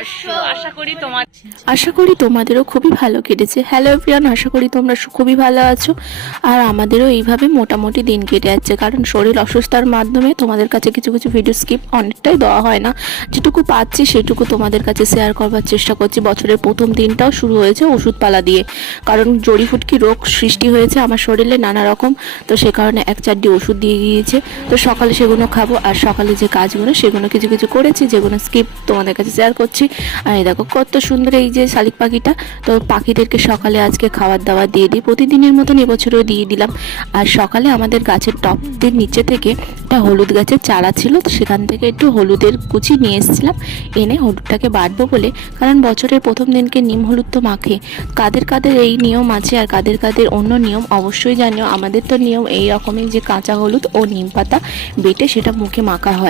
নববর্ষ। আশা করি তোমাদেরও খুবই ভালো কেটেছে। হ্যালো এভরিওয়ান, আশা করি তোমরা খুবই ভালো আছো। আর আমাদেরও এইভাবে মোটামুটি দিন কেটে যাচ্ছে, কারণ শরীর অসুস্থতার মাধ্যমে তোমাদের কাছে কিছু কিছু ভিডিও স্কিপ অনেকটাই দেওয়া হয় না। যেটুকু পাচ্ছি সেটুকু তোমাদের কাছে শেয়ার করবার চেষ্টা করছি। বছরের প্রথম দিনটাও শুরু হয়েছে ওষুধপালা দিয়ে, কারণ জড়িফুটকি রোগ সৃষ্টি হয়েছে আমার শরীরে নানা রকম। তো সে কারণে 1-4টি ওষুধ দিয়ে গিয়েছে। তো সকালে সেগুলো খাবো, আর সকালে যে কাজগুলো সেগুলো কিছু কিছু করেছি, যেগুলো স্কিপ তোমাদের কাছে শেয়ার করছি। আর এই দেখো কত সুন্দর এই যে শালিক পাখিটা। তো পাখিদেরকে সকালে আজকে খাবার দাবার দিয়ে দিই, প্রতিদিনের মতন এবছরও দিয়ে দিলাম। আর সকালে আমাদের গাছের টপদের নিচে থেকে একটা হলুদ গাছের চারা ছিল, তো সেখান থেকে একটু হলুদের কুচি নিয়ে এসেছিলাম, এনে হলুদটাকে বাটবো বলে। কারণ বছরের প্রথম দিনকে নিম হলুদ তো মাখে। কাদের কাদের এই নিয়ম আছে আর কাদের কাদের অন্য নিয়ম অবশ্যই জানিও। আমাদের তো নিয়ম এই রকমই যে কাঁচা হলুদ ও নিম পাতা বেটে সেটা মুখে মাখা হয়।